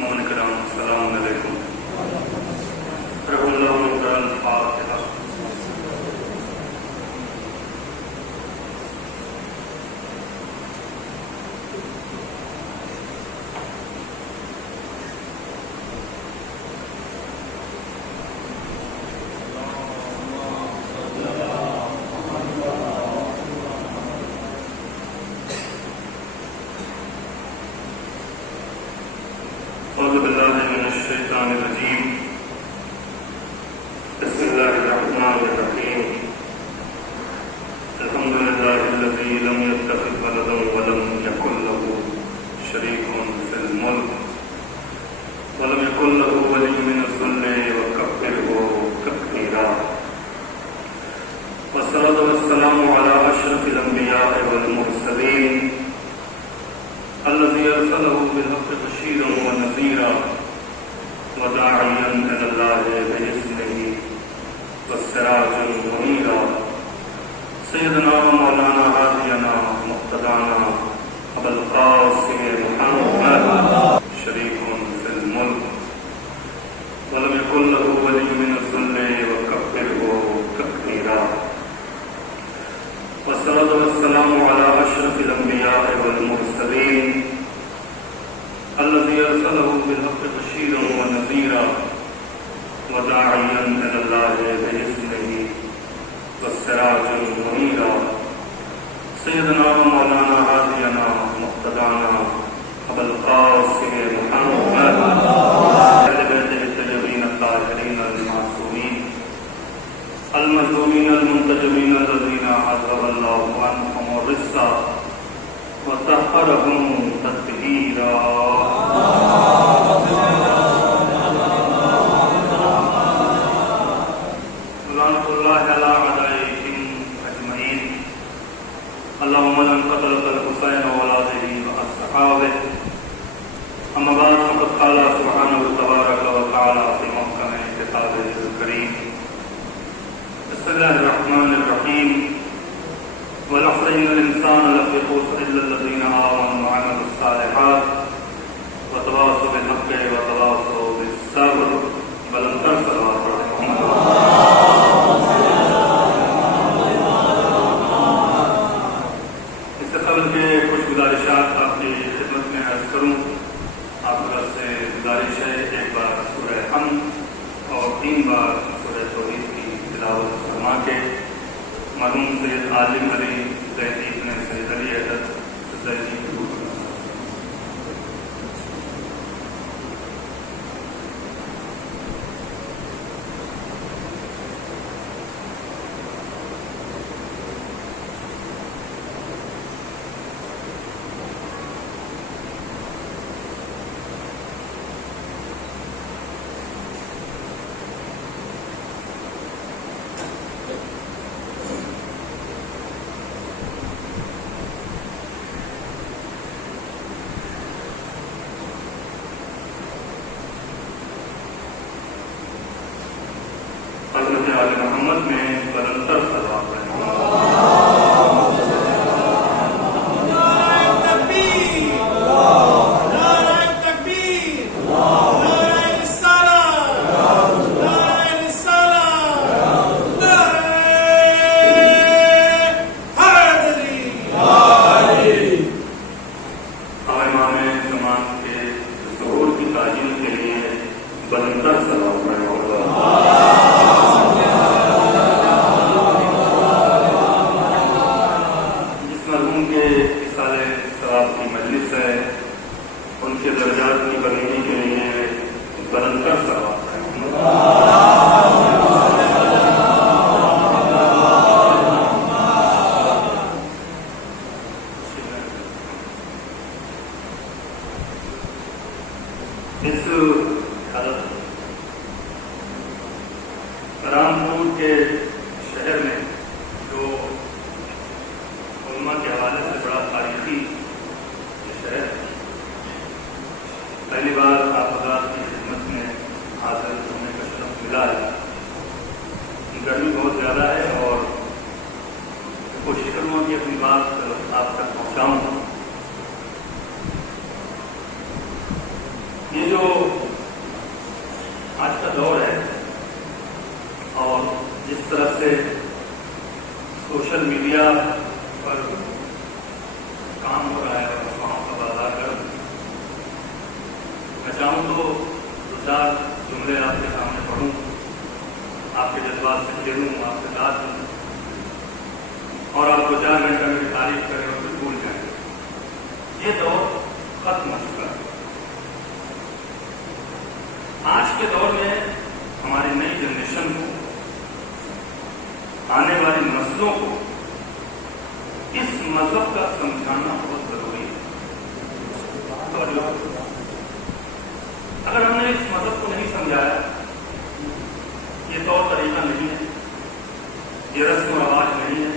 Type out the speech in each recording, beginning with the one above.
مومن کرام السلام علیکم. رحم اللہ الفاتحہ. اعوذ باللہ من الشیطان الرجیم. بسم اللہ الرحمن الرحیم. الحمد للہ الذی لم یتخذ ولدا ولم یکن له شریک فی الملک ولم یکن له ولی من الذل وکبرہ تکبیرا. والصلاة والسلام علی اشرف الانبیاء والمرسلین الذي أرسله بالحق بشيرا ونذيرا وداعيا إلى الله بإذنه وسراجا منيرا. سيدنا مولانا هادينا مقتدانا أبا القاسم محمد شريك في الملك ولم يكن له ولي من الذل وكبره تكبيرا. والصلاة والسلام على أشرف الأنبياء والمرسلين الذي أرسله بالحق بشيرا ونذيرا وداعيا إلى الله بإذنه وسراجا منيرا. سيدنا مولانا هادينا مقتدانا أبا القاسم محمد أهل بيته الطيبين الطاهرين المعصومين المظلومين المنتجبين الذين عذب الله عنهم الرزق وطهرهم تطهيرا. لعنة الله على أعدائهم أجمعين. اللهم من قتل الحسين وولاده وأصحابه. أما بعد فقد قال سبحانه تبارك وتعالى في محكم كتابه الكريم. بسم الله الرحمن الرحيم. والعصر إن الإنسان لفي خسر إلا الذين آمنوا وعملوا الصالحات وتواصوا بالحق وتواصوا بالصبر ولم ترسلوا رحمهم الله. اس سے قبل کے کچھ گزارشات آپ کی خدمت میں عرض کروں. آپ کی طرف سے گزارش ہے ایک بار سورہ حمد اور 3 بار سورہ توحید کی تلاوت فرما کے مرحوم سید عالم علی زیدی ابن سید علی حضرت زیدی کو حضرت آل محمد میں بلندر صلوات رہے. رامپور کے شہر میں جو علماء کے حوالے سے بڑا تاریخی یہ شہر ہے. پہلی بار آپ حضرات کی خدمت میں حاضر ہونے کا شرف ملا ہے. گرمی بہت زیادہ ہے اور کوشش کروں گا کہ اپنی بات آپ تک پہنچاؤں. یہ جو جو آج کا دور ہے اور جس طرح سے سوشل میڈیا پر کام ہو رہا ہے اور افواہوں کا بازار گرم، میں چاہوں تو دو چار جملے آپ کے سامنے پڑھوں، آپ کے جذبات سے کھیلوں، آپ سے بات کروں اور آپ 2-4 گھنٹہ میری تعریف کریں اور پھر بھول جائیں۔ یہ دور ختم ہو چکا ہے۔ آج کے دور میں ہماری نئی جنریشن کو، آنے والی نسلوں کو اس مذہب کا سمجھانا بہت ضروری ہے۔ اگر ہم نے اس مذہب کو نہیں سمجھایا، یہ طور طریقہ نہیں ہے، یہ رسم و رواج نہیں ہے،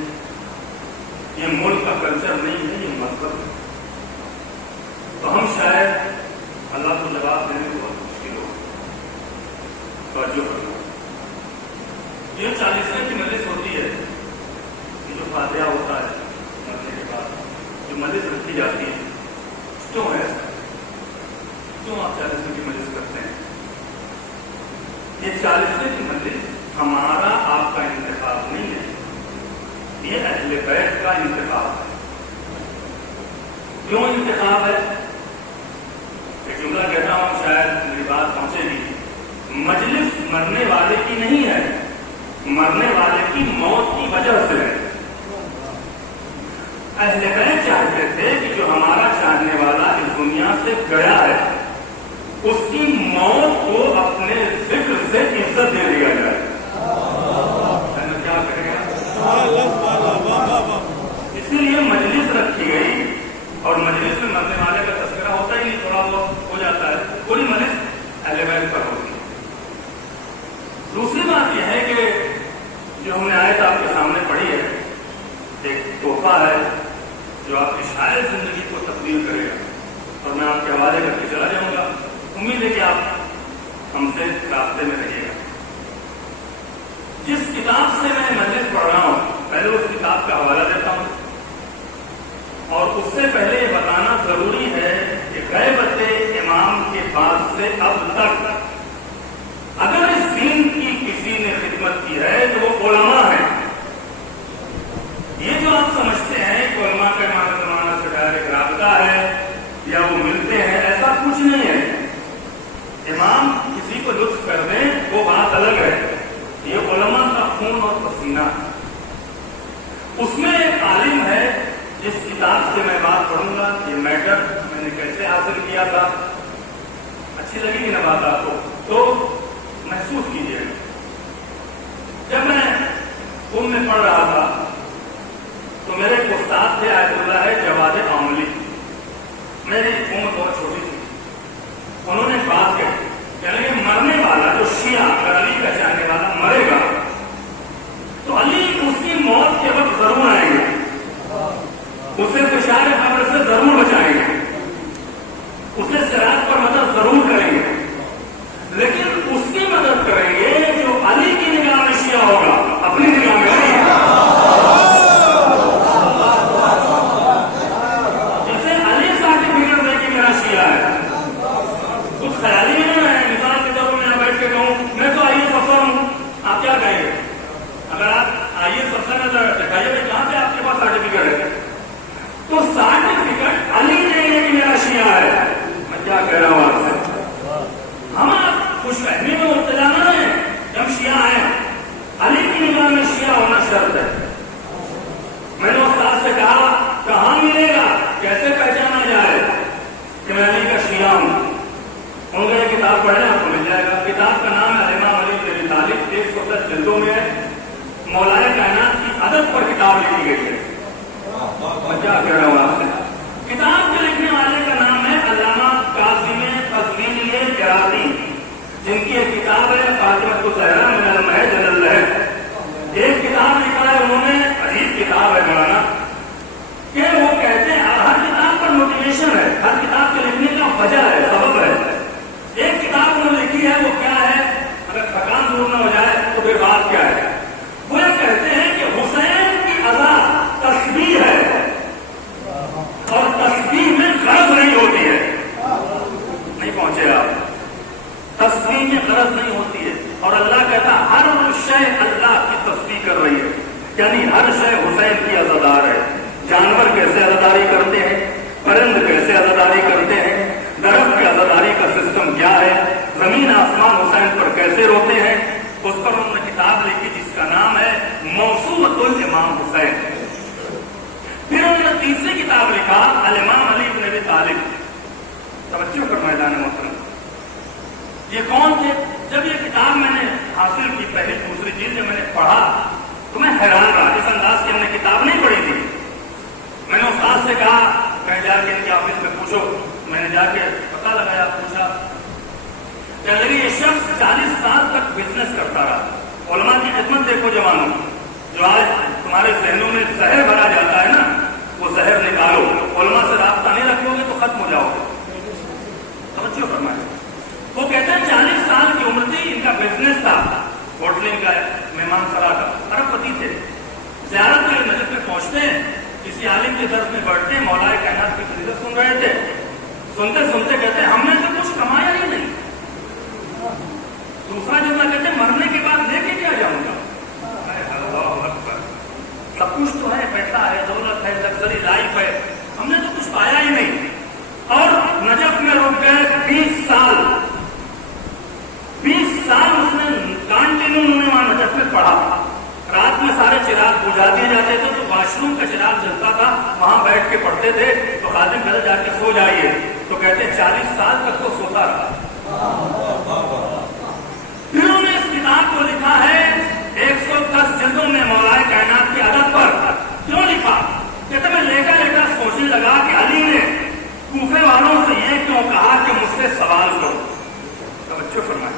یہ ملک کا کلچر نہیں ہے، یہ مذہب ہے، تو ہم شاید اللہ کو جواب دینے میں بہت مشکل ہو۔ توجہ کرنا، یہ 40ویں کی مجلس ہوتی ہے، یہ جو فاتحہ ہوتا ہے مرنے کے بعد جو مجلس رکھی جاتی ہے، کیوں ہے ایسا؟ کیوں آپ 40ویں کی مجلس کرتے ہیں؟ یہ 40ویں کی مجلس ہمارا آپ کا انتخاب نہیں ہے، یہ اہل بیت کا انتخاب ہے۔ کیوں انتخاب ہے؟ ایک جملہ کہتا ہوں، شاید میری بات پہنچے گی۔ مجلس مرنے والے کی نہیں ہے، مرنے والے کی موت کی وجہ سے ہے۔ اہل بیت چاہتے تھے کہ جو ہمارا چاہنے والا اس دنیا سے گیا ہے، اس کی موت کو اپنے ذکر سے عزت دے دیا جائے۔ کیا کرے گا؟ اسی لیے مجلس رکھی گئی، اور مجلس میں مرنے والے کا تذکرہ ہوتا ہی نہیں، تھوڑا بہت ہو جاتا ہے، پوری مجلس اہل بیت پر ہوتی ہے۔ دوسری بات یہ ہے کہ جو ہم نے آیت آپ کے سامنے پڑھی ہے، ایک تحفہ ہے جو آپ کی شاید زندگی کو تبدیل کرے گا، اور میں آپ کے حوالے کر کے چلا جاؤں گا۔ امید ہے کہ آپ ہم سے رابطے میں رہیے گا۔ جس کتاب سے میں مجلس پڑھ رہا ہوں، پہلے اس کتاب کا حوالہ دیتا ہوں، اور اس سے پہلے یہ بتانا ضروری ہے کہ غیبت امام کے بعد سے اب تک اگر اس دین کی کسی نے خدمت کی ہے تو وہ علماء ہیں۔ یہ جو آپ سمجھتے ہیں کہ علماء کا امام زمانہ سے ڈائریکٹ رابطہ ہے یا وہ ملتے ہیں، ایسا کچھ نہیں ہے۔ امام کسی کو لطف کر دیں وہ بات الگ ہے، یہ علماء کا خون اور پسینہ ہے۔ اس میں ایک عالم ہے جس کتاب سے میں بات پڑھوں گا، یہ میٹر میں نے کیسے حاصل کیا تھا، اچھی لگی نا بات آپ کو تو محسوس کیجیے۔ جب میں میں پڑھ رہا تھا تو میرے ایک استاد تھے، آیت اللہ ہے جواد عاملی، میری عمر بہت چھوٹی تھی، انہوں نے بات کہی کہ مرنے والا جو شیعہ اگر علی کا چاہنے والا مرے گا تو علی اس کی موت کے وقت ضرور آئیں گے، اسے فشار قبر سے ضرور بچائیں گے، اسے صراط پر مدد ضرور کریں گے، لیکن اس کی مدد کریں گے جو علی کی نگاہ میں شیعہ ہوگا، اپنی نگاہ میں نہیں۔ جسے علی سرٹیفکیٹ دے کے میرا شیعہ ہے، کچھ خیالی نہیں ہے۔ مثال کے طور پر میں بیٹھ کے کہوں میں تو IAS افسر ہوں، آپ کیا کہیں گے؟ اگر آپ IAS افسر ہے تو دکھائیے کہاں پہ آپ کے پاس سرٹیفکیٹ ہے؟ تو سرٹیفکیٹ علی دیں گے کہ میرا شیعہ ہے۔ میں کیا کہہ رہا ہوں آپ سے؟ ہم خوش فہمی میں مبتلا نہ رہے کہ ہم شیعہ ہیں، علی کی نگاہ میں شیعہ ہونا شرط ہے۔ میں نے استاد سے کہا کہاں ملے گا، کیسے پہچانا جائے کہ میں علی کا شیعہ ہوں؟ ان کو یہ کتاب پڑھیں آپ کو مل جائے گا۔ کتاب کا نام ہے امام علی بن ابی طالب، 110 جلدوں میں ہے، مولائے کائنات کی ادب پر کتاب لکھی گئی ہے۔ میں کیا کہہ رہا ہوں آپ سے؟ کتاب کے لکھنے والے کا نام ہے علامہ قاسم قزوینی عراقی، جن کی ایک کتاب ہے فاطمۃ الزہرا من المہد الی اللحد۔ ایک کتاب لکھا ہے انہوں نے، عجیب کتاب ہے مولانا، کہ وہ کہتے ہیں ہر کتاب پر موٹیویشن ہے، ہر کتاب کے لکھنے کا وجہ ہے، سبب ہے۔ ایک کتاب انہوں نے لکھی ہے، وہ کیا ہے؟ اگر تھکان دور نہ ہو جائے تو پھر بات کیا ہے؟ وہ یہ کہتے ہیں کہ حسین کی ادا تسبیح ہے اور تسبیح میں غرض نہیں ہوتی ہے۔ نہیں پہنچے آپ؟ تسبیح میں غرض نہیں ہوتی ہے. اور اللہ کہتا ہر شے اللہ کی تسبیح کر رہی ہے، یعنی ہر شے حسین کی عزادار ہے. جانور کیسے عزاداری کرتے ہیں، پرند کیسے عزاداری کرتے ہیں، درخت کی عزاداری کا سسٹم کیا ہے، زمین آسمان حسین پر کیسے روتے ہیں، اس پر انہوں نے کتاب لکھی جس کا نام ہے موسوعۃ الامام حسین. پھر انہوں نے تیسری کتاب لکھا الامام علی بن ابی طالب. توجہ فرمائے جانے محترم، یہ کون تھے؟ جب یہ کتاب میں نے حاصل کی، پہلی دوسری چیز جب میں نے پڑھا تو میں حیران رہا. اس انداز کی ہم نے کتاب نہیں پڑھی تھی. میں نے استاد سے کہا میں جا کے ان کے آفس میں پوچھو. میں نے جا کے پتہ لگایا، پوچھا کہ اگر یہ شخص 40 سال تک بزنس کرتا رہا. علماء کی خدمت دیکھو جوانوں، جو آج تمہارے ذہنوں میں زہر بھرا جاتا ہے نا، وہ زہر نکالو. علماء سے رابطہ نہیں رکھو گے تو ختم ہو جاؤ گے. توجہ فرمائیں. وہ کہتے ہیں 40 سال کی عمر تھی، ان کا بزنس تھا ہوٹلنگ کا، مہمان سرا کا، ارب پتی تھے. زیارت کے نجف میں پہنچتے ہیں، کسی عالم کے درس میں بیٹھتے ہیں، مولا کائنات کی فضیلت سن رہے تھے. سنتے سنتے کہتے ہیں ہم نے تو کچھ کمایا ہی نہیں. دوسرا جملہ کہتے ہیں مرنے کے بعد لے کے کیا جاؤں گا. اللہ اکبر، سب کچھ تو ہے، پیسہ ہے، دولت ہے، لگژری لائف ہے، ہم نے تو کچھ پایا ہی نہیں. اور نجف میں رک گئے 20 سال. 20 سال اس نے کانٹینیو انہوں نے وہاں نجف میں پڑھا. رات میں سارے چراغ بجھا دیے جاتے تھے تو واش روم کا چراغ جلتا تھا، وہاں بیٹھ کے پڑھتے تھے. تو خادم کہتے جا کے سو جائیے، تو کہتے 40 سال تک وہ سوتا رہا. پھر انہوں نے اس کتاب کو لکھا ہے 110 جلدوں میں مولا کائنات کی عادت پر. کیوں لکھا؟ کہتے میں لیٹا لیٹا سوچنے لگا کہ علی نے کوفے والوں سے یہ کیوں کہا کہ مجھ سے سوال کرو. توجہ فرمائیں،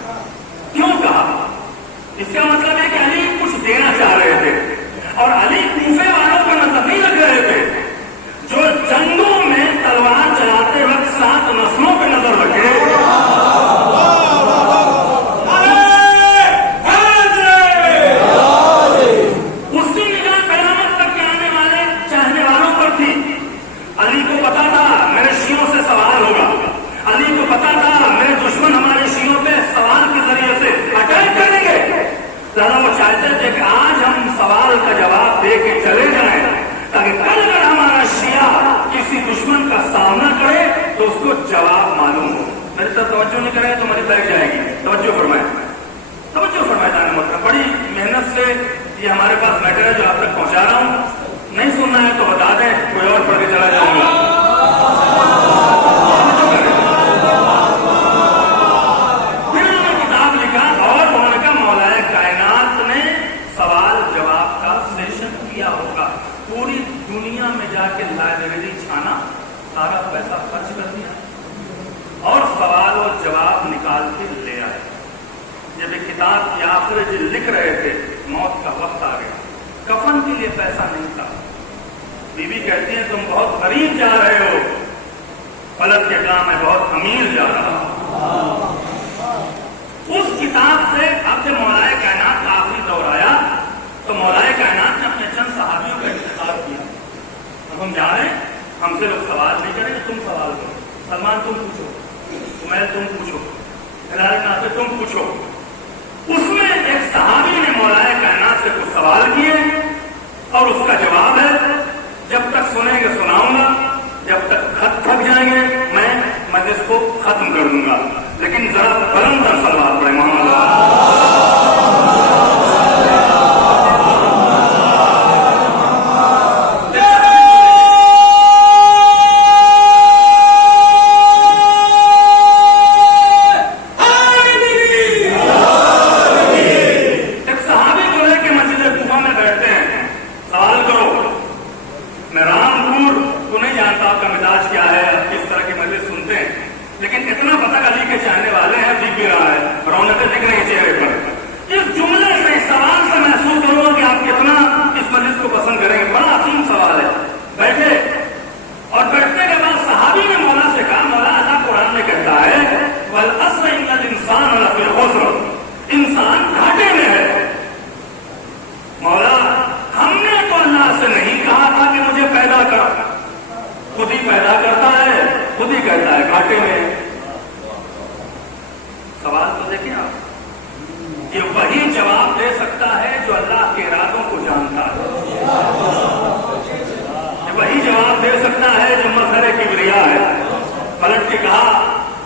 کیوں کہا؟ اس کا مطلب ہے کہ علی کچھ دینا چاہ رہے تھے، اور علی کوفے والوں پر نظر نہیں رکھ رہے تھے. جو جنگوں میں تلوار چلاتے وقت 7 نسلوں پہ نظر رکھے، اس کی نگاہ قیامت تک کے آنے والے چاہنے والوں پر تھی. علی کو پتا تھا میرے شیعوں سے سوال ہوگا، علی کو پتا تھا میرے دشمن ہمارے شیعوں پہ سوال کے ذریعے سے اٹیک کریں گے. لہٰذا وہ چاہتے تھے کہ آج ہم سوال کا جواب دے کے چلے جائیں، تاکہ کل اگر ہمارا شیعہ کسی دشمن کا سامنا کرے تو اس کو جواب معلوم ہو. میری طرف توجہ نہیں کریں تو میری بیٹھ جائے گی. توجہ فرمائیں، توجہ فرمائے جانے مطلب بڑی محنت سے یہ ہمارے پاس میٹر ہے جو آپ تک پہنچا رہا ہوں. نہیں سننا ہے تو بتا دیں، کوئی اور پڑھ کے چلا جاؤں گا. پھر انہوں نے کتاب لکھا اور انہوں نے کہا مولا کائنات نے سوال جواب کا سیشن کیا ہوگا. پوری دنیا میں جا کے لائبریری چھانا، سارا پیسہ خرچ کر دیا اور سوال اور جواب نکال کے لے آئے. جب ایک کتاب کی آخر جو لکھ رہے تھے، موت کا وقت آ گیا، کفن کے لیے پیسہ نہیں تھا. بی بی کہتی ہیں تم بہت غریب جا رہے ہو، پلٹ کے کام ہے بہت امیر جا رہا. اس کتاب سے اب جب مولا کائنات کا آخری دور آیا تو مولا کائنات نے اپنے چند صحابیوں کا انتخاب کیا. اب ہم جا رہے ہیں، ہم سے لوگ سوال نہیں کریں، تم سوال کرو. سلمان تم پوچھو، سمیل تم پوچھو، ہلال ناصر تم پوچھو. اس میں ایک صحابی نے مولا کائنات سے کچھ سوال کیے اور اس کا جواب ہے جب تک سنیں گے سناؤں گا، جب تک خط تھک جائیں گے میں مجلس کو ختم کر دوں گا. لیکن ذرا بلند تر سوال پڑے محمد. لیکن اتنا پتہ علی کے چاہنے والے تو دیکھیں آپ، یہ وہی جواب دے سکتا ہے جو اللہ کے ارادوں کو جانتا ہے، یہ وہی جواب دے سکتا ہے جو مظہر کبریا ہے۔ پلٹ کے کہا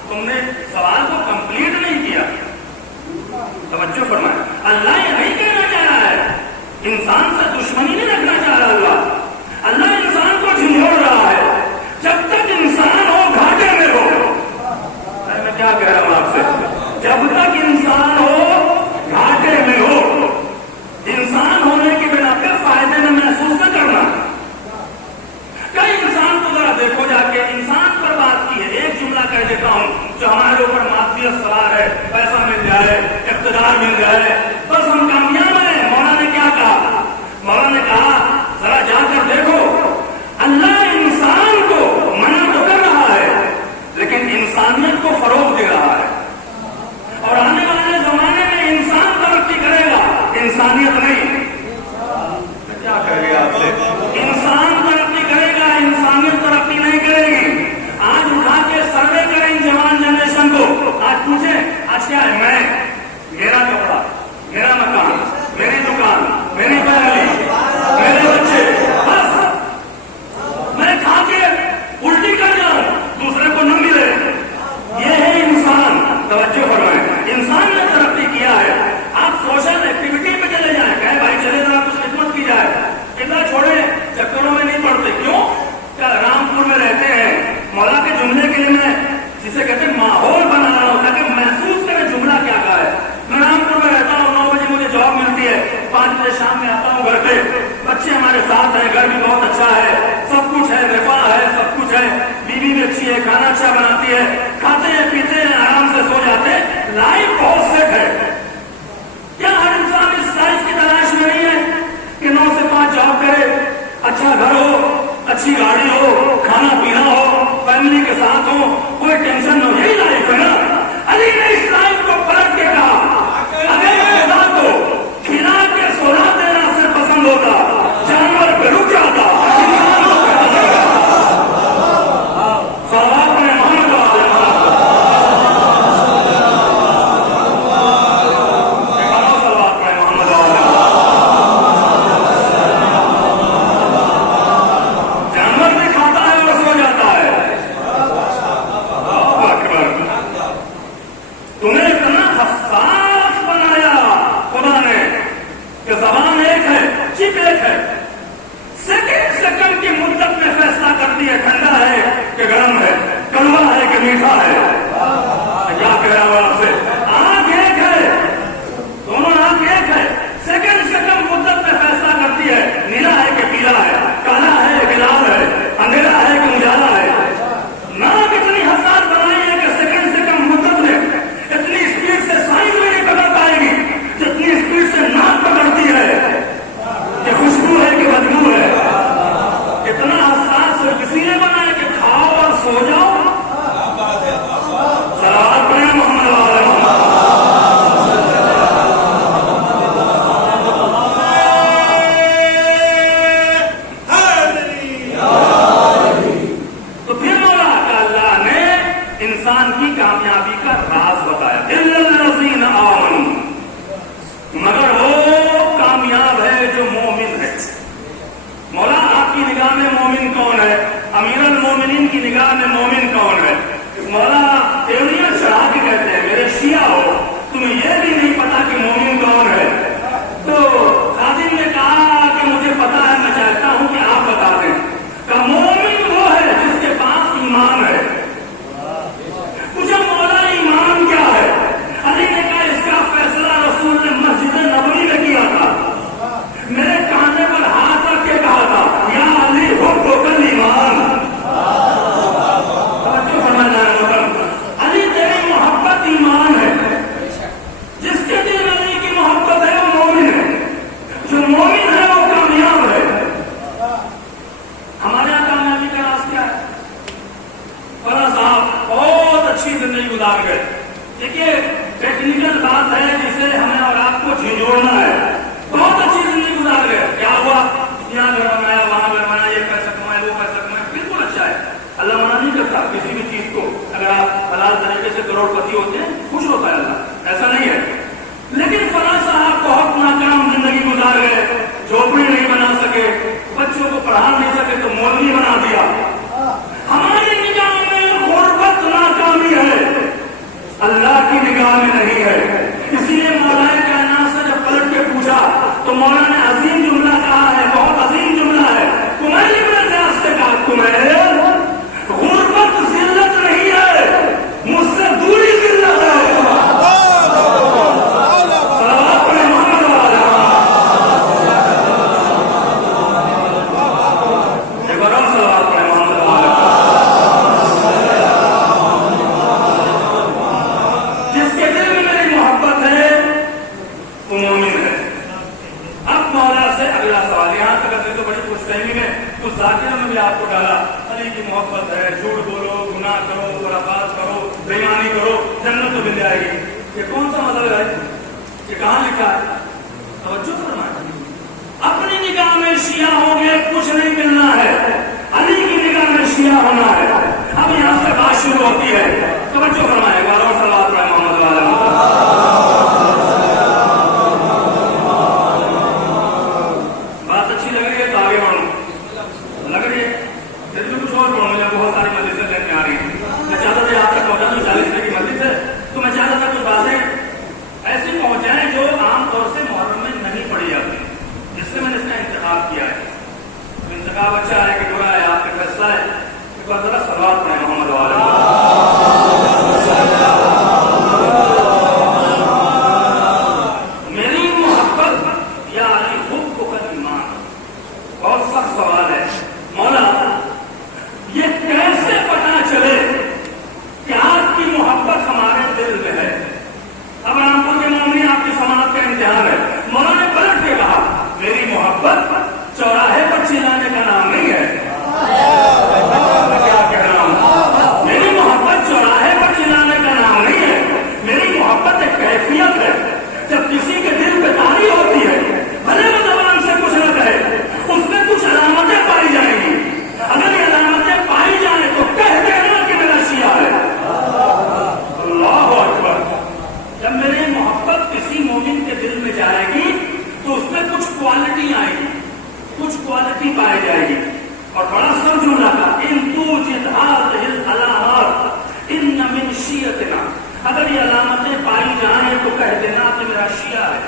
تم نے سوال کو کمپلیٹ نہیں کیا، توجہ فرمائیں، اللہ یہ نہیں کہنا چاہ رہا ہے، انسان سے دشمنی نہیں رکھنا چاہ رہا اللہ انسان کو جھنجھوڑ رہا ہے، جب تک انسان ہو گھاٹے میں ہو۔ میں کیا کہہ رہا ہوں آپ سے، جب تک انسان ہو گھاٹے میں ہو، انسان ہونے کی بنا پہ فائدے میں محسوس نہ کرنا۔ کئی انسان کو ذرا دیکھو جا کے، انسان پر بات کی ہے، ایک جملہ کہہ دیتا ہوں جو ہمارے اوپر معافیت سوار ہے، پیسہ مل جائے، اقتدار مل جائے، بس ہم کامیاب ہیں۔ مولا نے کیا کہا؟ مولا نے کہا ذرا جا کر دیکھو، اللہ انسان کو منع تو کر رہا ہے لیکن انسانیت کو فروغ دے رہا ہے، اور آنے والے زمانے میں انسان ترقی کرے گا، انسانیت نہیں۔ کیا کہہ گیا آپ سے؟ انسان ترقی کرے گا، انسانیت ترقی نہیں کرے گی۔ آج اٹھا کے سروے کریں جوان جنریشن کو، آج پوچھیں آج کیا ہے؟ میں، میرا کپڑا، میرا مکان، میری دکان، میری فیملی، میرے بچے، بس میں کھا کے الٹی کر جاؤں، دوسرے کو نہ ملے، یہ ہے انسان۔ توجہ فرمائیں، انسان نے ترقی کیا ہے۔ آپ سوشل ایکٹیویٹی پہ چلے جائیں، کہے بھائی چلے ذرا کچھ خدمت کی جائے، اتنا چھوڑے چکروں میں نہیں پڑتے۔ کیوں؟ رامپور میں رہتے ہیں، مولا کے جملے کے لیے میں جسے کہتے ہیں ماحول بنا رہا ہوں تاکہ محسوس کرے جملہ کیا کہا ہے۔ میں رامپور میں رہتا ہوں، 9 بجے مجھے جاب ملتی ہے، 5 بجے شام میں آتا ہوں گھر پہ، بچے ہمارے ساتھ ہیں، گھر بھی بہت اچھا ہے، سب کچھ ہے، رفاہ ہے، سب کچھ ہے، بیوی بھی اچھی ہے، کھانا اچھا بناتی ہے، کھاتے ہیں پیتے ہیں، آرام سے سو جاتے ہیں، لائف بہت سیٹ ہے۔ کیا ہر انسان اس لائف کی تلاش میں نہیں ہے کہ 9 سے 5 جاب کرے، اچھا گھر ہو، اچھی گاڑی ہو، کھانا پینا ہو، فیملی کے ساتھ ہو، کوئی ٹینشن نہ ہو؟ یہی لائف ہے نا۔ علی نے اس لائف کو پلٹ کے کہا اگر خدا کو کھلا کے سونا دینا سے پسند ہوتا، جانور پہ رک جاتا، صلوات میں محمد کسی بھی چیز کو اگر آپ حلال طریقے سے کروڑ پتی ہوتے ہیں خوش ہوتا ہے اللہ، اللہ کی نگاہ میں نہیں ہے. اسی لیے مولا کائنات سے جب پلٹ کے پوچھا تو مولا نے عظیم جملہ کہا ہے, بہت عظیم جملہ ہے. تمہیں ابن زیاد سے کہا تمہیں غربت ذلت نہیں ہے, مجھ سے دوری ذلت ہے. آپ کو ڈالا علی کی محبت ہے, جھوٹ بولو, گناہ کرو, خرافات کرو, بےمانی کرو, جنت تو مل جائے گی. یہ کون سا مطلب ہے؟ یہ کہاں لکھا ہے؟ توجہ فرمائیں. اپنی نگاہ میں شیعہ ہوں گے کچھ نہیں ملنا ہے, علی کی نگاہ میں شیعہ ہونا ہے. اب یہاں سے بات شروع ہوتی ہے. توجہ فرمائیں. غور صلوات پڑھیں محمد والا. بات اچھی لگ رہی ہے تو آگے بڑھو. لگ رہی ہے کچھ اور پڑھو. مجھے بہت ساری مجلسیں لینے آ رہی ہیں. میں چاہتا تھا آپ تک پہنچا دوں. 40 روپے کی مجلس ہے تو میں چاہتا تھا کچھ باتیں ایسی پہنچائیں جو عام طور سے محرم میں نہیں پڑھی جاتی, جس سے میں نے اس کا انتخاب کیا ہے. انتخاب اچھا ہے کہ برا ہے, آپ کا فیصلہ ہے. ایک بار ذرا صلوات پڑھیں محمد والا. میری محبت یا علی حب کا ایمان. بہت سخت سوال ہے. مولا یہ کیسے پتا چلے کہ آپ کی محبت ہمارے دل میں ہے؟ اب رامپور کے مومنی آپ کی سماعت کا امتحان ہے. مولا نے پلٹ کے کہا میری محبت چوراہے پر چلانے کا نام نہیں ہے. کیا کہہ رہا ہوں؟ میری محبت چوراہے پر چلانے کا نام نہیں ہے. میری محبت ایک کیفیت ہے. جب کسی کے دل پہ تاری ہوتی ہے, بھلے وہ زبان سے کچھ نہ کہے, اس میں کچھ علامتیں پائی جائیں گی. اگر یہ علامتیں پائی جائیں تو کہہ دینا کہ میرا شیعہ ہے. اللہ اکبر. جب میری محبت کسی مومن کے دل میں جائے گی تو اس میں کچھ کوالٹی آئے گی, کچھ کوالٹی پائی جائے گی. اور بڑا سب جملہ تھا ان توجد هذه العلامات ان من شیعتنا. اگر یہ علامتیں پائی جائیں تو کہہ دینا کہ میرا شیعہ ہے.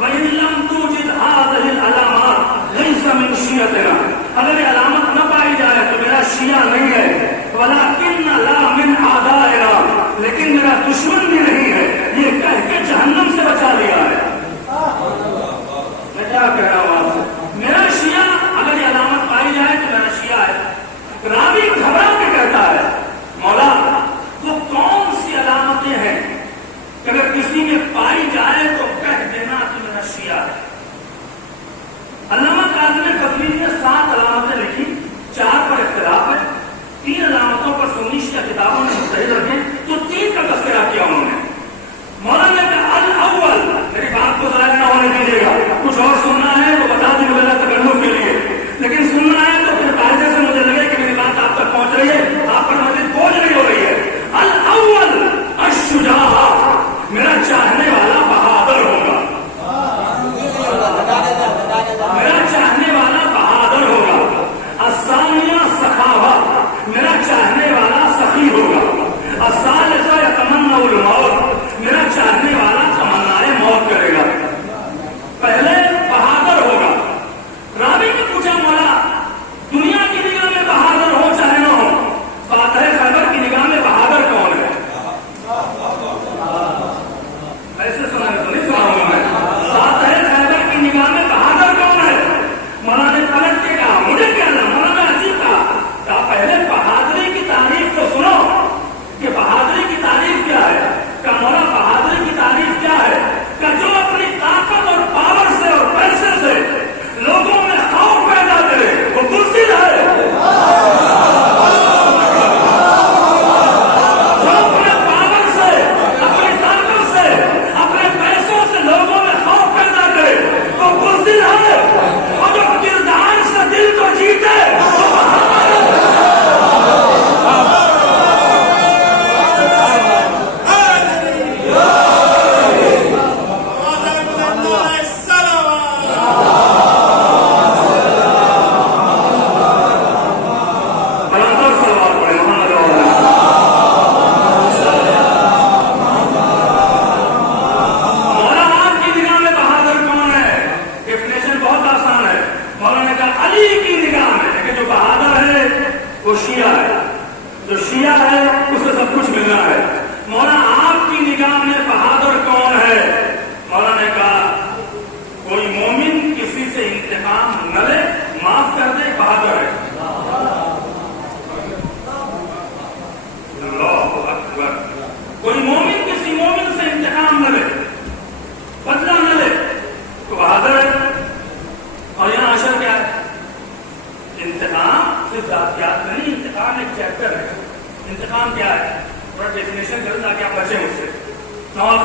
وَإِن لَمْ تُوجِدْ هَذِهِ الْعَلَامَاتِ لَيْسَ مِنْ شِيَعَتِنَا. اگر یہ علامت نہ پائی جائے تو میرا شیعہ نہیں ہے. وَلَكِنَّ لَا مِنْ أَعْدَائِنَا. لیکن میرا دشمن بھی نہیں ہے. یہ کہہ کے جہنم سے بچا لیا ہے. میں کیا کہہ رہا ہوں آپ سے؟ میرا شیعہ اگر یہ علامت پائی جائے تو میرا شیعہ ہے. راوی گھبرا کے کہتا ہے مولا وہ کون سی علامتیں ہیں کہ اگر کسی میں پائی جائے تو کہہ دینا کہ میرا شیعہ ہے. علامہ قاسم غزنوی نے 7 علامتیں لکھی, 4 پر اختلاف ہے, 3 علامتوں پر سنی شیعہ کتابوں نے متحد رکھے تو 3 کا تذکرہ کیا انہوں نے. مولانا نے کہا الاول. میری بات کو ضائع نہ ہونے دیجیے گا. کچھ اور سننا ہے تو بتا دیں میرا تکلف کے لیے, لیکن سننا ہے تو پھر قاعدے سے مجھے لگے کہ میری بات آپ تک پہنچ رہی ہے, آپ پر مزید بوجھ نہیں ہو رہی ہے. الاول الشجاع. میرا چاہنے والا بہادر ہوگا. میرا چاہنے والا بہادر ہوگا. الثانیہ سخاوہ. میرا چاہنے والا سخی ہوگا. الثالثہ یتمنى الموت. میرا چاہنے والا تمنائے موت کرے گا. پہلے بہادر ہوگا. راوی نے پوچھا مولا دنیا کی نگاہ میں بہادر ہو چاہے نہ ہو, فاتح خیبر کی نگاہ میں بہادر کون ہے؟ ایسے سنا ہے تو نہیں سنا ہوں میں. فاتح خیبر کی نگاہ میں بہادر کون ہے؟ مولا نے پلٹ کے کہا مجھے کیا نا. مولا نے عجیب کہا پہلے بہادری کی تعریف تو سنو کہ بہادری کی تعریف کیا ہے. کہ مولا بہادری کی تعریف کیا ہے؟ کہ جو اپنی طاقت اور پاور سے اور پیسے سے لوگوں میں خوف پیدا کرے وہ بزدل ہے. جو اپنے پاور سے اپنی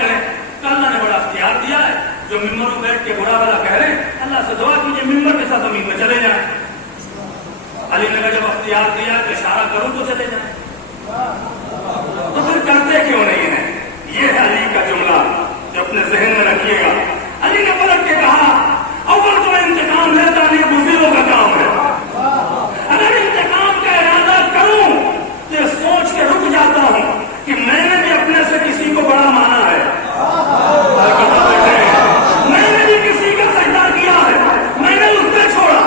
کریں؟ کہ اللہ نے بڑا اختیار دیا ہے، جو ممبر میں بیٹھ کے برا بلا کہہ رہے ہیں اللہ سے دعا کیجیے ممبر کے ساتھ زمین میں چلے جائیں۔ علی نے کہا جب اختیار دیا کہ اشارہ کروں تو چلے جائیں، تو پھر کرتے کیوں نہیں ہیں؟ یہ ہے علی کا جملہ جو اپنے ذہن میں رکھیے گا۔ علی نے پلٹ کے کہا اول تو انتقام لیتا نہیں بزدلوں کا کام ہے، اگر انتقام کا ارادہ کروں تو یہ سوچ کے رک جاتا ہوں کہ میں نے بھی اپنے سے کسی کو بڑا مانا ہے، میں نے بھی کسی کا سجدہ کیا ہے، میں نے اس پہ چھوڑا،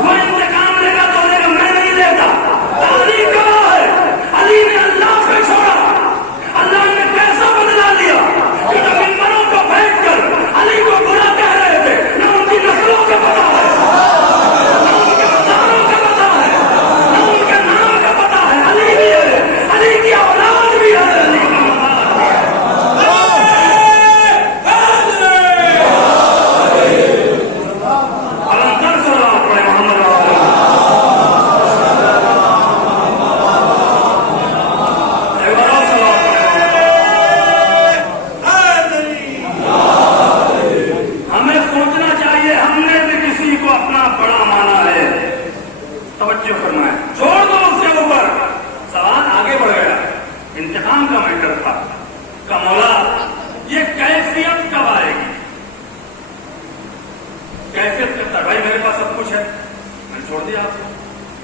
وہ انتقام لے گا تو لے گا، میں نہیں لیتا۔ علی کہا ہے علی نے اللہ پہ چھوڑا، اللہ نے کیسا بدلا دیا کہ جب ممبروں کو بیٹھ کر علی کو برا کہہ رہے تھے، نہ ان کی نسلوں کا پتا ہے، نہ ان کے مزاروں کا پتا ہے، نہ ان کے نام کا پتا ہے، علی بھی ہے، علی کی اولاد بھی ہے، علی کا مزار بھی ہے۔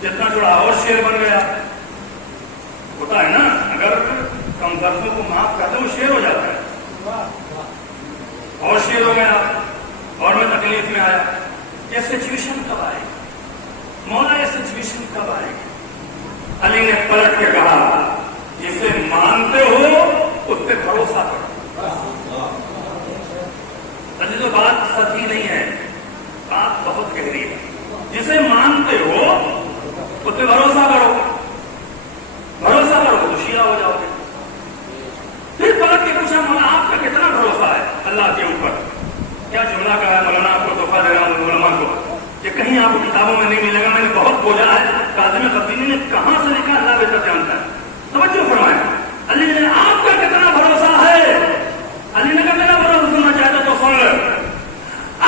جتنا جڑا اور شیر بن گیا ہوتا ہے نا، اگر کم درسوں کو معاف کرتے وہ شیر ہو جاتا ہے، اور شیر ہو گیا اور میں تکلیف میں آیا۔ یہ سچویشن کب آئے گی مولا، یہ سچویشن کب آئے گی؟ علی نے پلٹ کے کہا جسے مانتے ہو اس پہ بھروسہ کرو۔ علی تو بات سچی نہیں ہے، بات بہت گہری ہے۔ جسے مانتے ہو اس پہ بھروسہ کرو، بھروسہ کرو تو شیعہ ہو جاؤ گے۔ پھر پلٹ کے پوچھا مولا آپ کا کتنا بھروسہ ہے اللہ کے اوپر؟ کیا جملہ کہا ہے مولانا، آپ کو تحفہ دے رہا ہوں علماء کو، کہ کہیں آپ کو کتابوں میں نہیں ملے گا، میں نے بہت بوجھا ہے، کاظم غزنوی نے کہاں سے لکھا اللہ بہتر جانتا ہے۔ توجہ فرمائیں، علی نے آپ کا کتنا بھروسہ ہے؟ علی نے کہا میرا بھروسہ سننا چاہتا تو سن لے،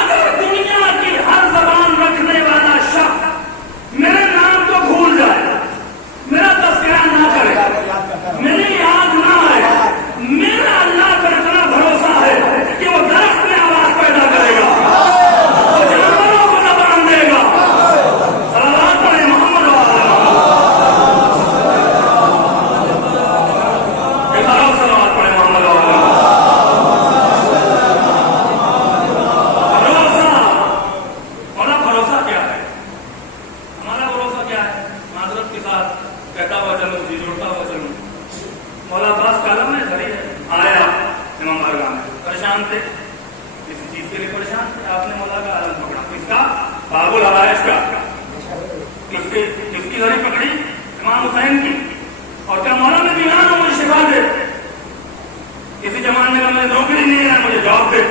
اگر دنیا کی ہر زبان رکھنے والا شخص میرے نام کو بھول جائے، میرا تذکرہ نہ کرے، میری یاد نہ آئے، میرا اللہ پر اتنا بھروسہ ہے کہ وہ درخت میں آواز پیدا کرے گا، وہ جانوروں کو زبان دے گا۔ صلوات علی محمد و آل محمد، صلوات علی محمد و آل محمد۔ مولا عباس کالم میں گھڑی ہے آیا امام بارگاہ میں، پریشان تھے، کسی چیز کے لیے پریشان تھے، آپ نے مولا کا عالم پکڑا، کس کا؟ باب الحرائش کا۔ کس کی گھڑی پکڑی؟ امام حسین کی، اور کیا مولا میں بیمار ہوں مجھے شفا دے؟ کسی جوان نے کہا مجھے نوکری نہیں ہے مجھے جاب دے۔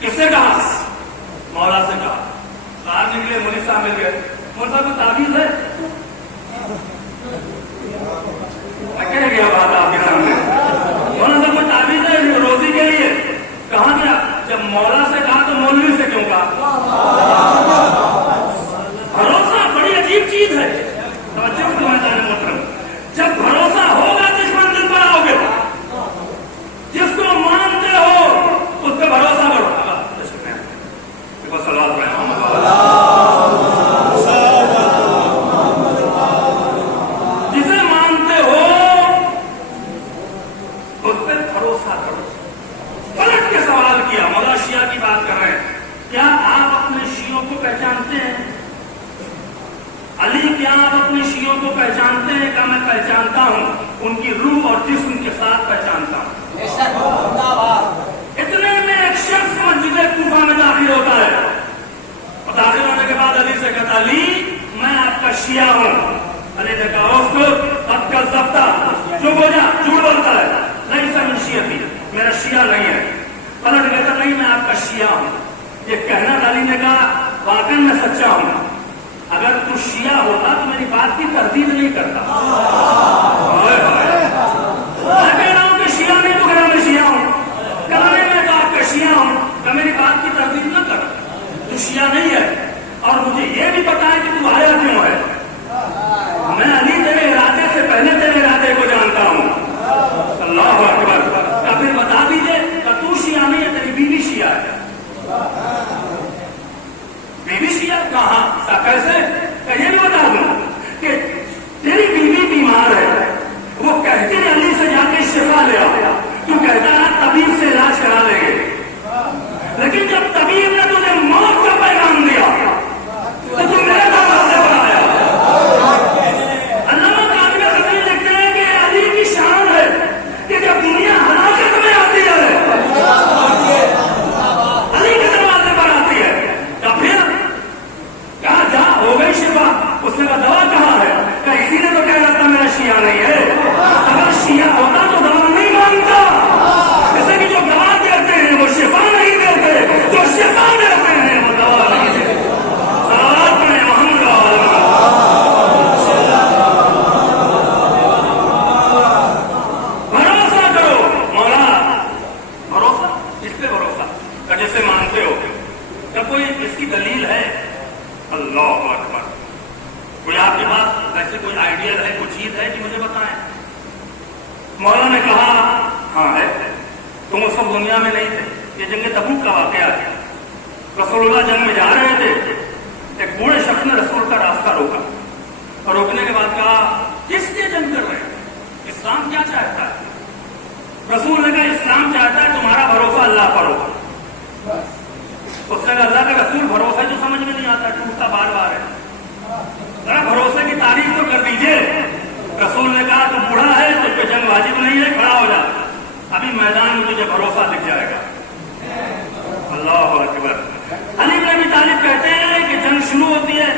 کس سے کہا؟ مولا سے کہا۔ باہر نکلے مولوی صاحب مل گئے، مولوی صاحب کو تعویذ ہے؟ کہہ گیا بات آپ کے سامنے، مولانا صاحب کو تعویذ ہے روزی کے لیے؟ کہاں گیا؟ جب مولا سے کہا تو مولوی سے کیوں کہا؟ بھروسہ بڑی عجیب چیز ہے، توجہ فرمائیں محترم، جب بھروسہ ہوگا جس منزل پر آؤ گے، جس کو مانتے ہو اس پہ بھروسہ کرو۔ صلوات پڑھیں محمد کی بات کر رہے ہیں۔ کیا آپ اپنے شیعوں کو پہچانتے ہیں؟ علی کیا آپ اپنے شیعوں کو پہچانتے ہیں؟ کہ میں پہچانتا ہوں، ان کی روح اور جسم کے ساتھ پہچانتا ہوں۔ اتنے میں ایک شخص مسجد کوفہ میں داخل ہوتا ہے، اور داخل ہونے کے بعد علی سے کہتا علی میں آپ کا شیعہ ہوں۔ علی نے کہا اس کو اب کا ضبطہ جو بوجھا جھوٹ بولتا ہے، نہیں سر من شیعتی، میرا شیعہ نہیں ہے۔ پلٹ کہتا نہیں میں آپ کا شیعہ ہوں۔ یہ کہنا علی نے کہا واقعی میں سچا ہوں، اگر تو شیعہ ہوتا تو میری بات کی تردید نہیں کرتا۔ میں کہہ رہا ہوں کہ شیعہ نہیں تو کہہ رہا میں شیعہ ہوں، تو شیعہ نہیں ہے، اور مجھے یہ بھی پتا ہے کہ تو آیا کیوں ہے۔ میں علی تیرے ارادے سے پہلے تیرے ارادے کو جانتا ہوں۔ اللہ اکبر۔ تو پھر بتا دیجئے کہ تو شیعہ نہیں ہے، تیری بیوی شیعہ ہے۔ بیوی شیعہ کہاں کیسے؟ یہ بھی بتا دوں کہ تیری بیوی بیمار ہے، وہ کہتی ہے علی سے جا کے شفا لے آیا، تو کہتا ہے طبیب سے علاج کرا لیں گے، لیکن جب طبیب نے تجھے موت کا پیغام دیا تو تم میرے دروازے پر آیا۔ علامہ قادری خطیب لکھتے ہیں کہ علی کی شان ہے کہ جب دنیا ہلاکت میں آتی ہے علی کے دروازے پر آتی ہے، تو پھر کہا جا ہو گئی شفا، اس نے کہا دوا کہاں ہے؟ کہ اسی نے تو کہہ رہا تھا میرا شیعہ نہیں ہے، اگر شیعہ ہوتا تو دوا نہیں مانگتا، جیسے کہ جو دوا دیتے ہیں وہ شفا نہیں دیتے، جو شفا دیتے ہیں وہ دوا نہیں دیتے۔ صلوات پڑھیں محمد بھروسہ کرو مولا، بھروسہ اس پہ بھروسہ کہ جسے مانتے ہو، جب کوئی اس کی دلیل ہے۔ اللہ اکبر۔ کوئی آپ کے پاس ایسے کوئی آئیڈیا ہے، کوئی چیز ہے کہ مجھے بتائیں؟ مولا نے کہا ہاں ہے، تم اس وقت دنیا میں نہیں تھے، یہ جنگ تبوک کا واقعہ ہے۔ رسول اللہ جنگ میں جا رہے تھے، ایک بوڑھے شخص نے رسول کا راستہ روکا، اور روکنے کے بعد کہا کس لیے جنگ کر رہے ہیں؟ اسلام کیا چاہتا ہے؟ رسول نے کہا اسلام چاہتا ہے تمہارا بھروسہ اللہ پر ہو۔ اس نے کہا اللہ کا رسول بھروسہ جو سمجھ میں نہیں آتا، ٹوٹتا بار بار ہے، ذرا بھروسے کی تعریف تو کر دیجئے۔ رسول نے کہا تو بوڑھا ہے، تجھ پہ جنگ واجب نہیں ہے، کھڑا ہو جا، ابھی میدان میں تجھے بھروسہ دکھ جائے گا۔ اللہ اکبر۔ علی بن ابی طالب کہتے ہیں کہ جنگ شروع ہوتی ہے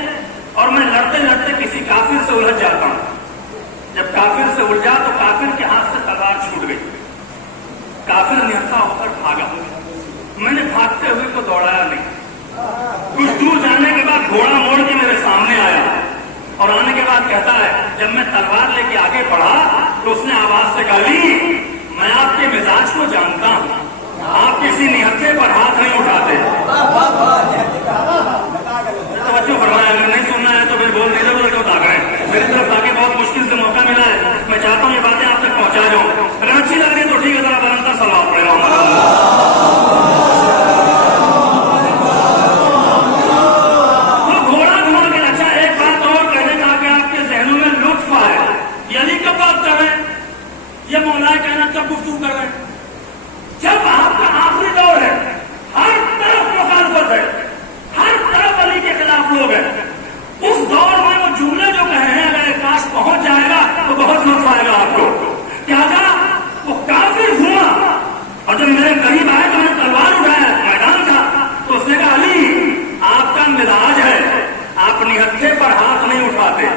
اور میں لڑتے لڑتے کسی کافر سے الجھ جاتا ہوں، جب کافر سے الجھا تو کافر کے ہاتھ سے تلوار چھوٹ گئی، کافر نہتا ہو کر بھاگا، میں نے بھاگتے ہوئے کو دوڑایا نہیں، کچھ دور جانے کے بعد گھوڑا موڑ کے میرے سامنے آیا، اور آنے کے بعد کہتا ہے جب میں تلوار لے کے آگے بڑھا تو اس نے آواز سے کہا علی میں آپ کے مزاج کو جانتا ہوں، آپ کسی نہتے پر ہاتھ نہیں اٹھاتے۔ توجہ فرمایا، اگر نہیں سننا ہے تو پھر بول نہیں ضرور کیوں آ گئے، میری طرف آگے بہت مشکل سے موقع ملا ہے، میں چاہتا ہوں یہ باتیں آپ تک پہنچا جاؤں، اگر اچھی لگ رہی ہے تو ٹھیک ہے، ذرا بلند کر صلوات پڑھیں محمد۔ یہ مولا کہنا کب گفتگو کر رہے ہیں؟ جب آپ کا آخری دور ہے، ہر طرف مخالفت ہے، ہر طرف علی کے خلاف لوگ ہیں، اس دور میں وہ جملے جو کہے ہیں اگر کاش پہنچ جائے گا تو بہت مزہ آئے گا آپ کو۔ کیا کہا؟ وہ کافر ہوا، اور جب میرے قریب آئے تو میں نے تلوار اٹھایا، میدان تھا، تو اس نے کہا علی آپ کا مزاج ہے، آپ نہتے پر ہاتھ نہیں اٹھاتے،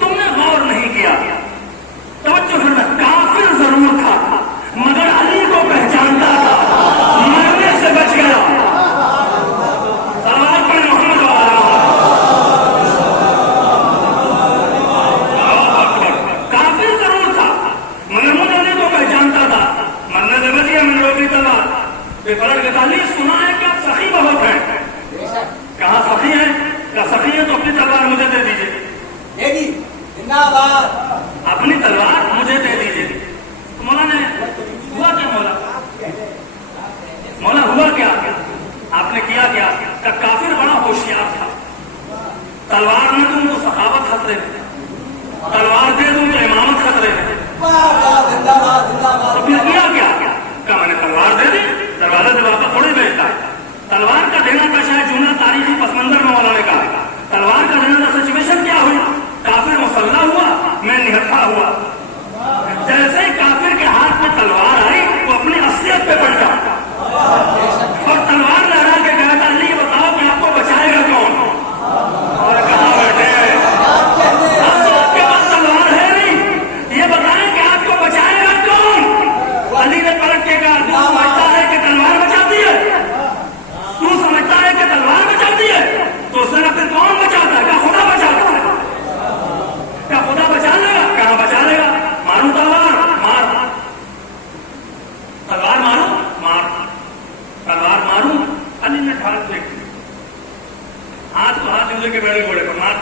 تم نے غور نہیں کیا۔ کافر ضرور تھا مگر علی کو پہچانتا تھا، مرنے سے بچ گیا۔ صلوات پڑھیں محمد کافر ضرور تھا مگر مجھے علی کو پہچانتا تھا، مرنے سے بچ گیا، میں نے روکی تلوار۔ بے پلٹ کے علی سنا ہے کہ آپ سخی بہت ہیں، کہاں سخی ہیں؟ کہا سخی ہے تو اپنی تلوار مجھے دے دیجیے، اپنی تلوار مجھے دے دیجیے۔ تو مولا نے ہوا کیا؟ مولا ہوا کیا؟ آپ نے کیا کیا؟ کہ کافر بڑا ہوشیار تھا، تلوار نہ دوں تو سخاوت خطرے میں، تلوار دے دوں تو امامت خطرے میں، تو پھر کیا کیا؟ کہ میں نے تلوار دے دی، دروازے سے واپس تھوڑی بھیجتا ہے، تلوار کا دینا کا شاید جملہ تاریخی پس منظر میں مولا نے کہا، تلوار کا دینا کا سچویشن کیا ہوئی؟ کافر مسلح ہوا، میں نہتھا ہوا، جیسے ہی کافر کے ہاتھ میں تلوار آئی وہ اپنی اصلیت پہ پلٹا اور تلوار لہرا کے کہا تھا علی یہ بتاؤ کہ آپ کو بچائے گا کون؟ اور کہاں بیٹھے اب تو آپ کے پاس تلوار ہے نہیں، یہ بتائیں کہ آپ کو بچائے گا کون؟ علی نے پلٹ کے کہا تو سمجھتا ہے کہ تلوار بچاتی ہے، تو سمجھتا ہے کہ تلوار بچاتی ہے، تو اس نے پھر کون بچاتا ہے؟ کہا خدا بچاتا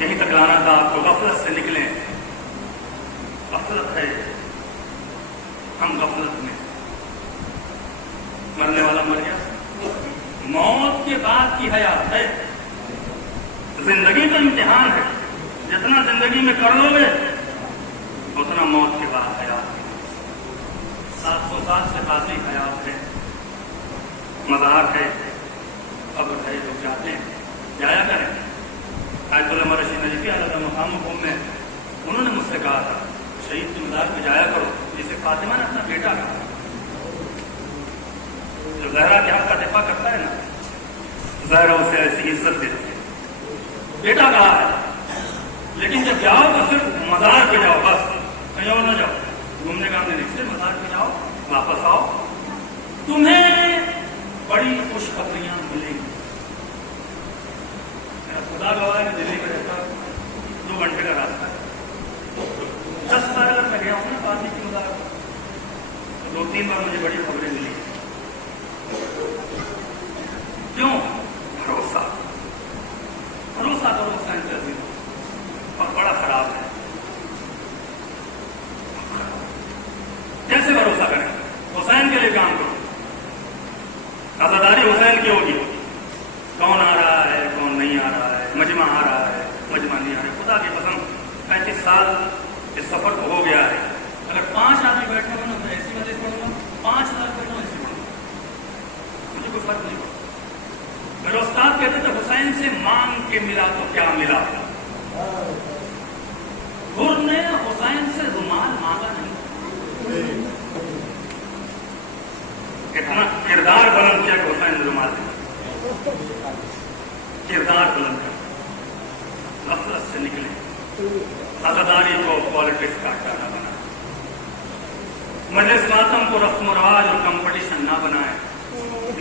یہیں تک لانا تھا آپ کو. غفلت سے نکلیں. غفلت ہے, ہم غفلت میں. مرنے والا مر گیا, موت کے بعد کی حیات ہے. زندگی کا امتحان ہے, جتنا زندگی میں کر لو گے اتنا موت کے بعد حیات ہے. 700 سال سے قاضی حیات ہے, مزار ہے, قبر ہے, لوگ جاتے ہیں, جایا کریں. آیت اللہ رشید نجفی علیہ مقام قوم میں انہوں نے مجھ سے کہا تھا شہید کی مزار پہ جایا کرو, جسے فاطمہ نے اپنا بیٹا کہا, جو زہرا کے حق کا دفاع کرتا ہے نا, زہرا اسے ایسی عزت دیتی ہے, بیٹا کہا ہے. لیکن جب جاؤ تو صرف مزار پہ جاؤ, بس کہیں اور نہ جاؤ. گھومنے کا ہم نے سے مزار پہ جاؤ, واپس آؤ, تمہیں بڑی خوشخبریاں ملیں گی. میرا خدا گواہ ہے کہ دلی کا رہتا 2 گھنٹے کا راستہ ہے. 10 سال اگر میں گیا ہوں نا قاضی کی مزار تو 2-3 بار مجھے بڑی خبریں ملی. کیوں؟ بھروسہ. بھروسہ کرو حسین کے عزیز, اور بڑا خراب ہے. کیسے بھروسہ کریں؟ حسین کے لیے کام کرو. عزاداری حسین کی ہوگی. کون آ رہا ہے, کون نہیں آ رہا ہے, مجمع آ رہا ہے, مجمع نہیں آ رہا ہے. خدا کی قسم 35 سال اس سفر کو ہو گیا ہے. اگر 5 آدمی بیٹھے ہوں تو ایسی وجہ پڑھوں گا, 5 لاکھ بیٹھوں ایسی پڑھوں گا, مجھے کوئی فرق نہیں پڑتا. میرے استاد کہتے تھے حسین سے مانگ کے ملا تو کیا ملا. حر نے حسین سے رومال مانگا نہیں. اتنا کردار بلند کیا کہ حسین رومال دیا. کردار بلند کر, غفلت سے نکلے, عزاداری کو پالیٹکس کا اڈا نہ بنائے, مجلس ماتم کو رسم و رواج اور کمپٹیشن نہ بنائے.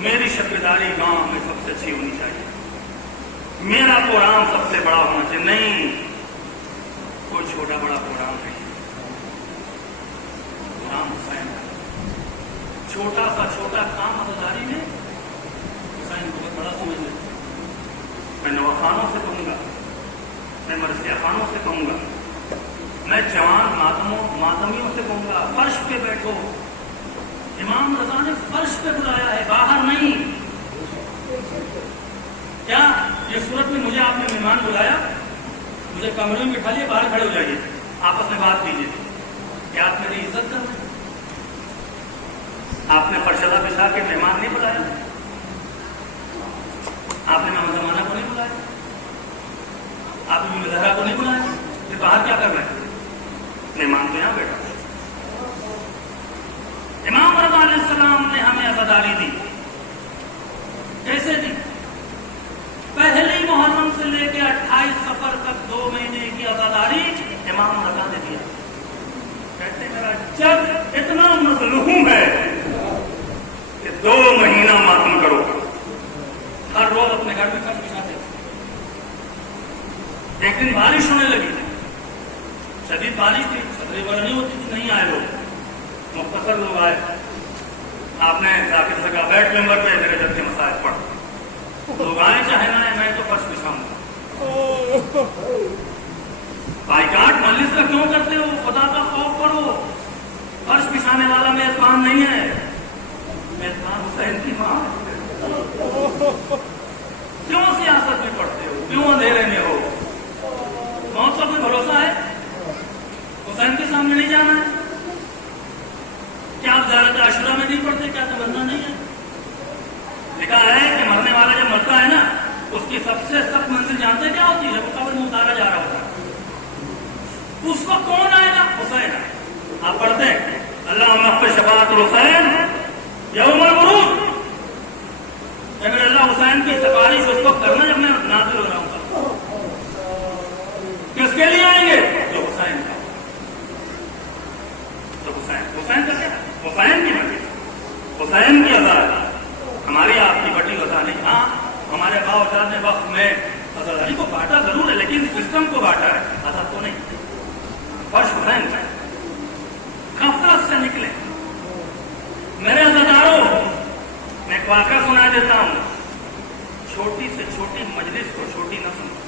میری شبیداری گاؤں میں سب سے اچھی ہونی چاہیے, میرا پروگرام سب سے بڑا ہونا چاہیے. نہیں, کوئی چھوٹا بڑا پروگرام نہیں. پروگرام حسین ہے. چھوٹا سا چھوٹا کام عزاداری میں حسین کو بہت بڑا سمجھ لیتے. میں نواخانوں سے کہوں گا, میں مرثیہ خانوں سے کہوں گا, میں جوان ماتمیوں سے کہوں گا, فرش پہ بیٹھو. امام رضا نے فرش پہ بلایا ہے, باہر نہیں. کیا یہ صورت میں مجھے آپ نے مہمان بلایا, مجھے کمرے میں بٹھا لیے, باہر کھڑے ہو جائیے, آپس میں بات کیجیے. کیا آپ میری عزت کر رہے ہیں؟ آپ نے فرشدہ بچھا کے مہمان نہیں بلایا, آپ نے محمد زمانہ کو نہیں بلایا, آپ نے مظاہرہ کو نہیں بلایا, پھر باہر کیا کر رہے ہیں؟ مہمان تو یہاں بیٹھا. امام رضا علیہ السلام نے ہمیں عزاداری دی. کیسے دی؟ پہلی محرم سے لے کے 28 صفر تک 2 مہینے کی عزاداری امام رضا نے دیا. کہتے میرا جب اتنا مظلوم ہے کہ 2 مہینہ ماتم کرو. ہر روز اپنے گھر میں فرش بچھاتے. ایک دن بارش ہونے لگی, شدید بارش تھی, چھتری وغیرہ نہیں ہوتی تھی, نہیں آئے لوگ, مختصر لوگ آئے. آپ نے ذاکر سے کہا بیٹھ ممبر پہ, میرے جب کے مسائل پڑھ. لوگ آئے چاہے نہ آئے, میں تو فرش بچھاؤں گا. بائیکاٹ مجلس کا کیوں کرتے ہو؟ خدا کا خوف کرو. فرش بچھانے والا میزبان نہیں ہے, میزبان حسین کی ماں. کیوں سیاست میں پڑھتے ہو, کیوں اندھیرے میں ہو؟ موت کا کوئی بھروسہ ہے؟ حسین کے سامنے نہیں جانا ہے؟ کیا آپ زیارت عاشورہ میں نہیں پڑھتے؟ کیا تمنا نہیں ہے؟ لکھا ہے کہ مرنے والا جب مرتا ہے نا, اس کی سب سے سخت منزل جانتے کیا ہوتی ہے؟ جب وہ قبر میں اتارا جا رہا ہوتا ہے, اس وقت کون آئے گا؟ حسین. آپ پڑھتے ہیں اللہ شفاعت الحسین یوم الورود. اگر اللہ حسین کی سفارش اس کو کرنا جب میں نازل ہو رہا ہوں, کس کے لیے آئیں گے؟ جو حسین کا. تو حسین کا کیا؟ حسین کی بٹی, حسین کی عزاداری. ہماری آپ کی بٹی وزا نہیں. ہاں, ہمارے باوجود نے وقت میں عزاداری کو بانٹا ضرور ہے, لیکن سسٹم کو بانٹا ہے, آزاد کو نہیں. فرش حسین کا. غفلت سے نکلے. میرے عزاداروں, میں ایک واقعہ سنا دیتا ہوں. چھوٹی سے چھوٹی مجلس کو چھوٹی نہ سمجھو.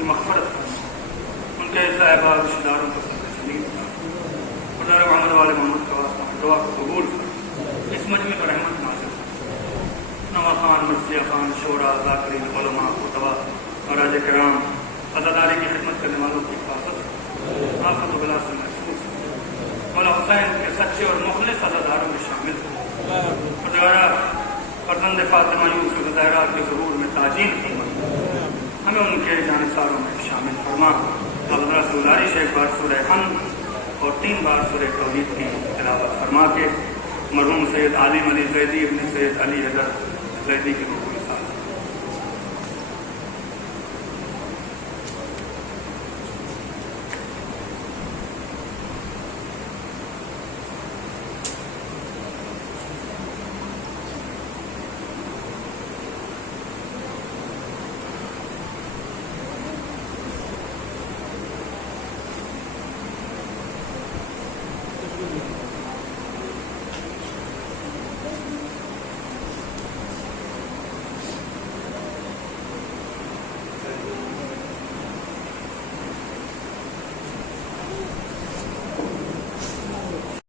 کی مغفرت کرنا، ان کے صاحبہ رشتہ داروں کو تسلیم کرنا، خدا محمد والے محمد کا واسطہ دعا کو قبول کر اس مجمع پر رحمت نازل کر۔ نواں خان، مرثیہ خان، شعراء، ذاکرین، علماء، خطبہ، مراج کرام، عزاداری کی خدمت کرنے والوں کی حفاظت، آفت و بلا سے محفوظ، مولا حسین کے سچے اور مخلص عزاداروں میں شامل ہو۔ خداوندہ فرزند فاطمہ یوسف زہرا کے ظہور میں تاجین فرما، ہمیں ان کے جانثاروں میں شامل فرما۔ اللہ سے گزارش ہے ایک بار سورہ حمد اور 3 بار سورہ توحید کی تلاوت فرما کے مرحوم سید عالم علی زیدی ابن سید علی حیدر زیدی کی